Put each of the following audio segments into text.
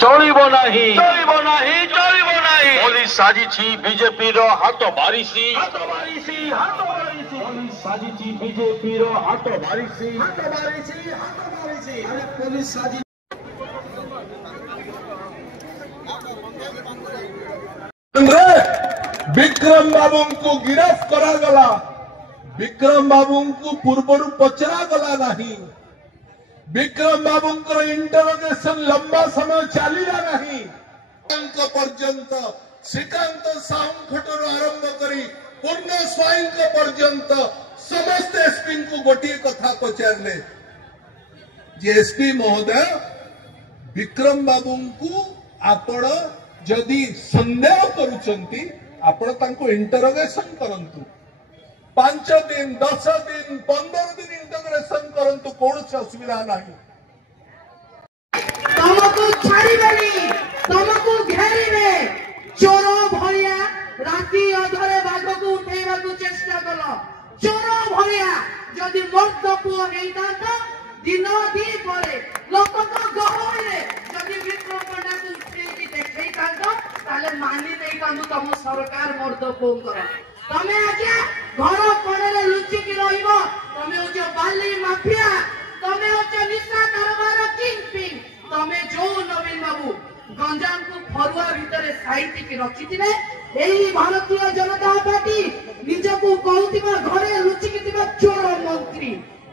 चलिब नहीं police साजिछि BJP रो हाथ बारिसी साजिछि BJP रो हाथ बारिसी पुलिस साजी विक्रम बाबू को गिरफ्त करागला। विक्रम बाबू को पूर्वर पचरा गला नहीं। विक्रम बाबू को इंटरोगेशन लंबा समय चलिला नहीं। पर्यंत श्रीकांत साहू आरंभ करी पूर्ण स्वाइन पर्यंत समस्त एसपी को गोटे कथा पचारे जे एसपी महोदय विक्रम बाबू को आपण जदि संदेह करुचंती आपण तांको इंटरोगेशन करंतु 5 दिन 10 दिन 15 दिन इंटरोगेशन करंतु कौन से असुविधा नहीं। तुमको छाड़ीबेनी तुमको घेरिबे चोर भलिया राती अधरे बाघ को उठेबा को चेष्टा कलो। चोर भलिया जदि मर्द पुओ हेइता त दिन दी परे लोक तो गहरे जदि विक्रम पंडा को उठेकी देखैता त ताले मानी नै कांदु तम सरकार मर्द पुओ कर। तमे आज्ञा घर कोणरे लुचि की रहिबो। तमे हो बाली माफिया तमे हो निशा कारोबार किंग पिन। तमे जो नवीन बाबू गंजाम को फरुआ भितर साइति की रखिथिले एही भारतीय जनता पार्टी निजको कहउतिबा घरे लुचि की तिबा चोर मंत्री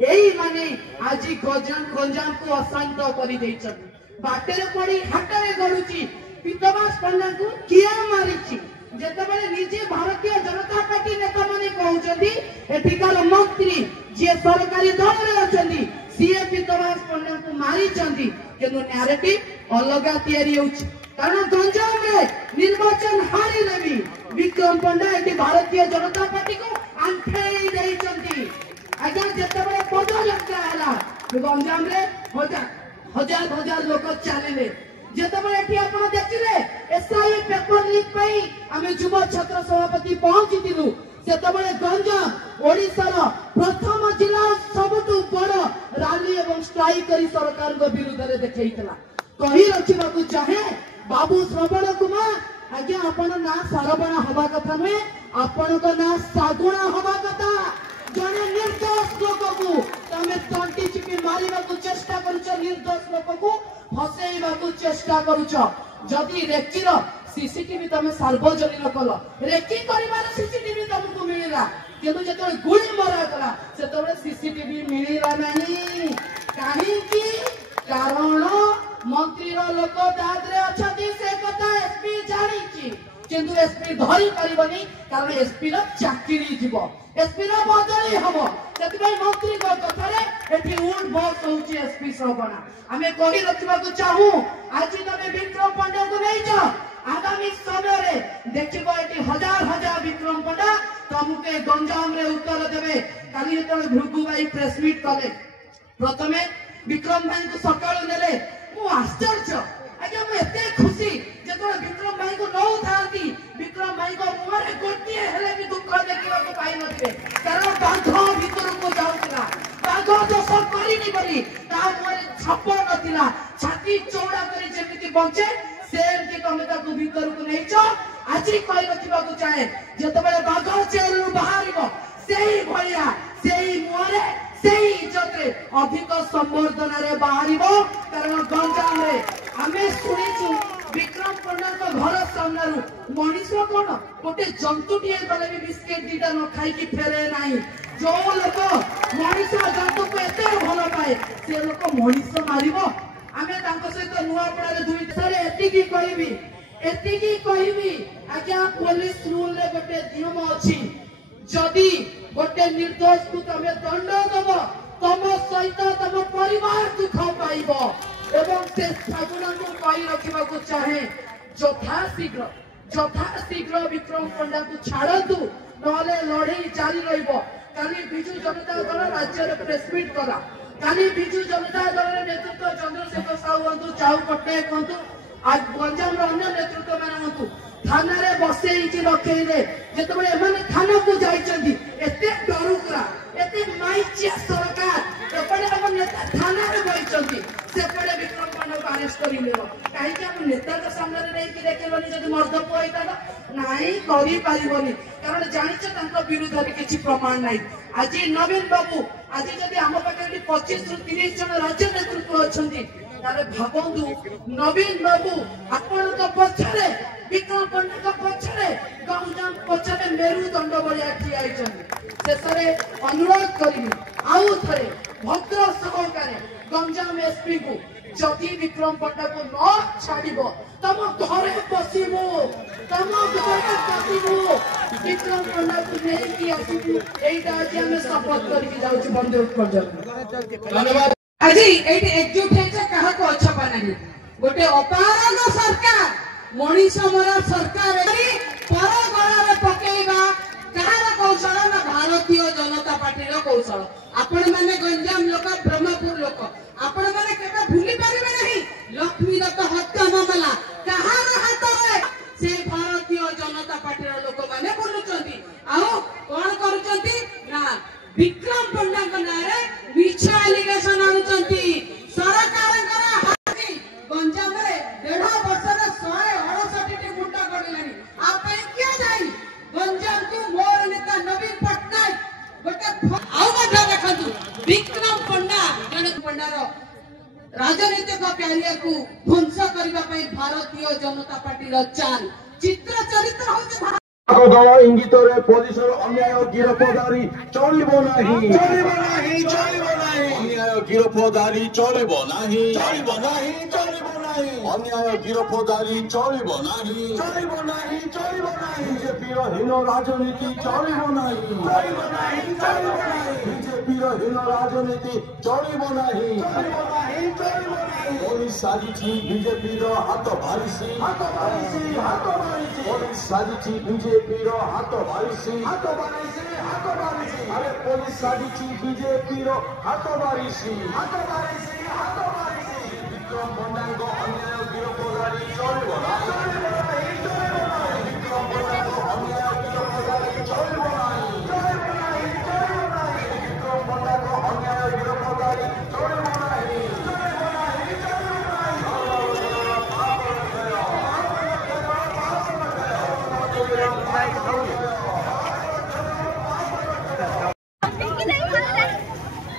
एही माने आज गंजाम को अशांत करि दैछन। बाटेरे पड़ी हाटरे गडुची पीतवास पंडा को किया मारिची जेतबेले निजे भारतीय जनता पार्टी नेता माने कहउचंदी एठिकार मंत्री जे सरकारी दल रे अछंदी सीए पीतवास पंडा को मारी चंदी केनो नैरेटिव अलगा तयारी होउची। कारण गंजाम रे निर्वाचन हारी लेबी विक्रम पंडा एटी भारतीय जनता पार्टी को आंठेई देई चंदी। आज्ञा जेतबेले पदयात्रा हला गंजाम रे हजार लोक चालिले जेतबेले एटी आपण देखिले एसआई पेपर लीक पई आमे युवा छात्र सभापति पहुंचीतिलु सेतबेले गंजाम ओडिशार प्रथम जिला सबटु बड़ रैली एवं स्ट्राइक करी सरकार को विरुद्ध रे देखैतला। कहि रखिबा को चाहे बाबू श्रवण कुमार आज्ञा आपण ना सरवण हवा कथा नुहे आपण को ना सागुणा हवा कथा। जने निर्दोष लोक को तमे तंटी चिपी मारिबा को चेष्टा करूछ निर्दोष लोक को फसेइबा को चेष्टा करूछ। जदि रेकीर सीसीटीवी तमे सार्वजनिक कल रेकी करिवार सीसीटीवी तुमको मिलिला किंतु जतो गुली मरा कला सेतबे सीसीटीवी मिलिला नहीं। काहे की कारण मंत्री रो लोक दादरे अछती से कथा एसपी जानिची किंतु एसपी धरि परिबनी कारण एसपी रो चाकरी जीवो एसपी रो बदली हबो सेतबे मंत्री को कथा रे एठी उड बॉस होची एसपी श्रवणा। हमें कहि रखबा को चाहू आज तमे विक्रम पंडा को नहीं छ आगामी समय रे देखिबो एटी हजार विक्रम पंडा तुमके गंजाम रे उत्तर देबे। काली तो भृगु भाई प्रेस मीट कले प्रथमे विक्रम भाई को सकाळ नेले मु आश्चर्य आज्ञा मु एते खुशी जेतो विक्रम भाई को नौ थांती विक्रम भाई को मुहरे गोटी हेले भी दुख देखिबा को पाई नथिबे कारण बाघ भीतर को जाउतला बाघ तो सब करी नि बली ता मुहरे छप नथिला छाती चौड़ा करी जेमिति बंचे सेम के तमे ताकू भीतर को नहीं छ आज कहि रखिबा को चाहे जेतबेले बाघ जेल बाहरिबो सेही भलिया सेही मुहरे सेही इज्जत रे अधिक संवर्धन रे बाहरिबो। कारण गंजाम रे हमें सुनिछु विक्रम पंडा को घर सामने मनीष कोन गोटे जंतुटी गले भी बिस्किट दीटा न खाई की फेरे नाही। जो लोक मनीष जंतु को एते भल पाए से लोक मनीष मारिबो। आमे तांको सहित नुआपड़ा रे दुई सारे एतिकी कहिबी आज्ञा पुलिस रूल रे गोटे नियम अछि जदि गोटे निर्दोष को तमे दंड दबो तम सहित तम परिवार दुख पाइबो एवं से फागुना को कहि रखिबा को चाहे यथा शीघ्र विक्रम पंडा को छाड़तु नले लड़ाई जारी रहिबो। काली बिजू जनता दल राज्य रे प्रेस मीट कला काली बिजू जनता दल रे नेतृत्व चंद्रशेखर साहू हंतु चाऊ पट्टनायक हंतु आज गंजाम रो अन्य नेतृत्व माने हंतु थाना रे बसेई कि रखेले जेतबे एमाने थाना को जाइचंदी एते पारिबनी जदि मर्द पुआ होइता नाही करि पारिबनी कारण जानिछ तांको विरुद्ध रे किछि प्रमाण नाही। आज नवीन बाबू आज जदि हम पाखे 25 रु 30 जन राज्य नेतृत्व अछंती तारे भाबंतु नवीन बाबू आपनक पछरे विक्रम पंडा पछरे गंजाम पछरे मेरुदंड बलिया ठिया आइछन। शेषरे अनुरोध करिबी आउ थरे भद्र सहकारे गंजाम एसपी को जदि विक्रम पंडा को न छाड़िबो तम घरे बसिबो विक्रम पंडा को नहीं कि आसिबो एटा आज हम शपथ करके जाउछु बंदूक पर्यंत। धन्यवाद। आज एटी एकजुट हेचे कहा को अच्छा पानी गोटे अपारग सरकार मनीष मरा सरकार पर गळारे पकेइबा कहार कौशल ना भारतीय जनता पार्टी रो कौशल। आपण माने गंजाम लोक ब्रह्मपुर लोक आपण माने केबे भूली परिबे नहीं लक्ष्मी दत्त हत्या मामला कहार हाथ रे से भारतीय जनता पार्टी रो लोक माने बोलुचंती आउ कोन करूचंती ना विक्रम पंडा को नारे मिछा एलिगेशन आनुचंती। सरकार करा हाथी गंजाम रे 1.5 वर्ष रे 168 टी गुंडा गडलानी आपे क्या जाई गंजाम को मोर नेता नवीन पटनायक गोटे आउ मध्य देखंतु विक्रम पंडा जन पंडारो राजनीतिक कैरियर को ध्वंस करबा पई भारतीय जनता पार्टी रो चाल चित्र चरित्र होचे दल इंगित पुलिस अन्याय गिरफदारी चलिबो नाही अन्याय गिरफदारी चलिबो नाही अन्याय गिरफदारी चलिबो नाही बीजेपी हीन राजनीति चलिबो नाही बीजेपी हीन राजनीति चलिबो नाही पुलिस साजिछि बीजेपी हाथ भारिसी पुलिस साजिछि बीजेपी हाथ भारिसी अरे पुलिस साजिछि बीजेपी हाथ भारिसी विक्रम पंडा को अन्याय गिरफदारी चलिबो विक्रम पंडा को अन्याय गिरफदारी चलिबो विक्रम पंडा को अन्याय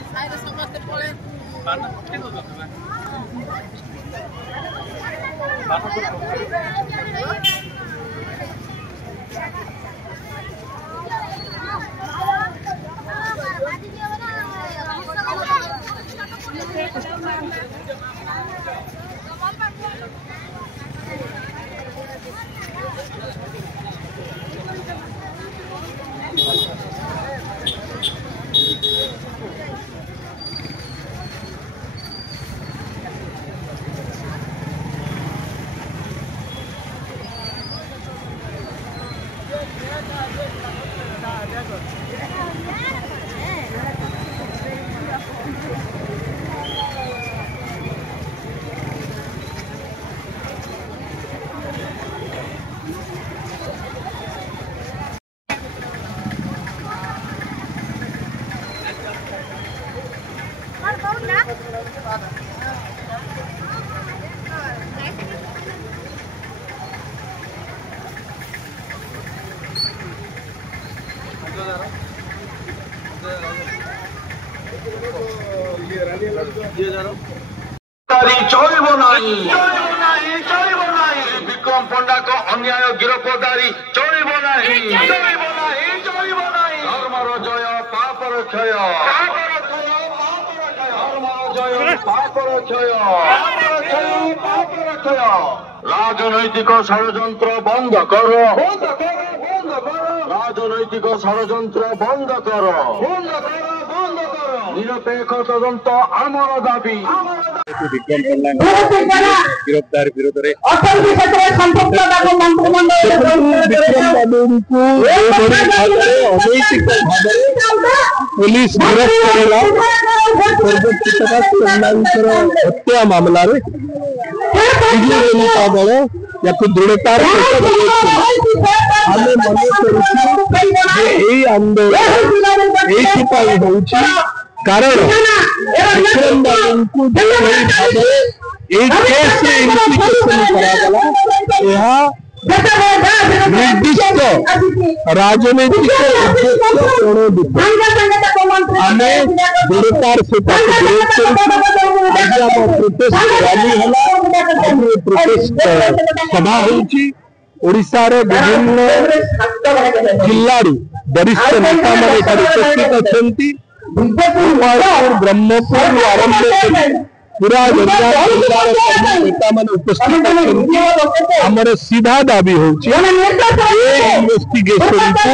गिरफदारी चलिबो विक्रम पंडा को अन्याय गिरफदारी चलिबो नाही धर्मर जय पापर क्षय पापर क्षय राजनैतिक षड्यंत्र बंद करो राजनैतिक षड्यंत्र बंद करो निरपेक्ष तदंत आमर दाबी विक्रम पंडा गिरफ्तार विरोध पुलिस हत्या मामला दल या दृढ़तार आम मन आंदोलन कारण विक्रम बाबू को जो भाव केस इम्प्लिकेशन करागला निर्दिष्ट राजनैतिक आमे दृढ़तार से प्रोटेस्ट रैली प्रोटेस्ट सभा होची ओडिशा रे विभिन्न जिल्लारू वरिष्ठ नेता माने उपस्थित अछंती ब्रह्मपुर आरंभ पूरा गंजाम जिल्लार नेता माने उपस्थित अछंती हमर सीधा दाबी होची इन्वेस्टिगेशन को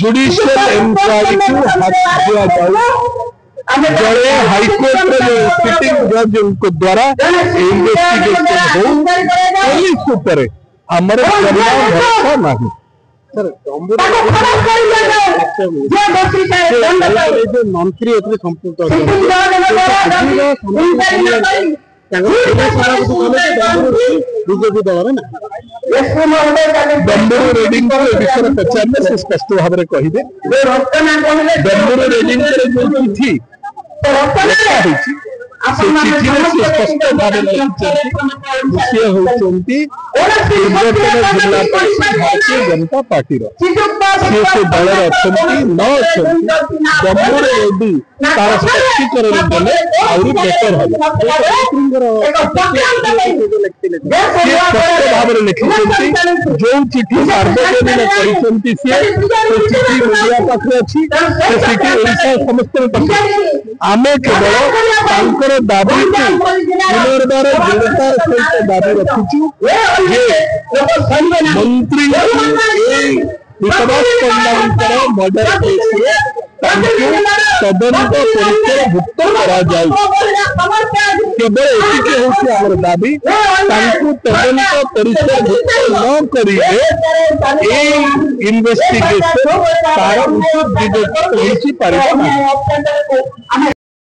जुडिशियल इंक्वायरी को हाथ दिया जाए जड़े हाईकोर्ट सिटिंग जज उनको द्वारा इन्वेस्टिगेशन हो पुलिस ऊपर हमारे भरोसा नहीं मंत्री संपुक्त बीजेपी दल डम्बरू रेड्डी विषय पचारे से स्पष्ट भाव में कहे डम्बरू रेड्डी जो चिठी से चिठी में स्पष्ट भाव सी होती पूर्वतन जिलापाल भारतीय जनता पार्टी सी दल अच्छा न अच्छा डम्बरू रेड्डी तार स्पष्टीकरण देने आहरी बेटर हम स्पष्ट भाव में लिखिं जो चिठी सार्वजनीन चिठी मीडिया पाखे अच्छी चिठी ओडिशा समस्त आम केवल दाबी को पुनर्बार दृढ़तार सहित दाबी रखिचु मंत्री विकास पंडांकर मर्डर केस तदंत परिचय भुक्त करा जाए केवल एतिके होछि हमर दाबी तांकु तदंत परिचय भुक्त न करिवे ए इन्वेस्टिगेशन तार उचित दिगक पहुंची पारिबा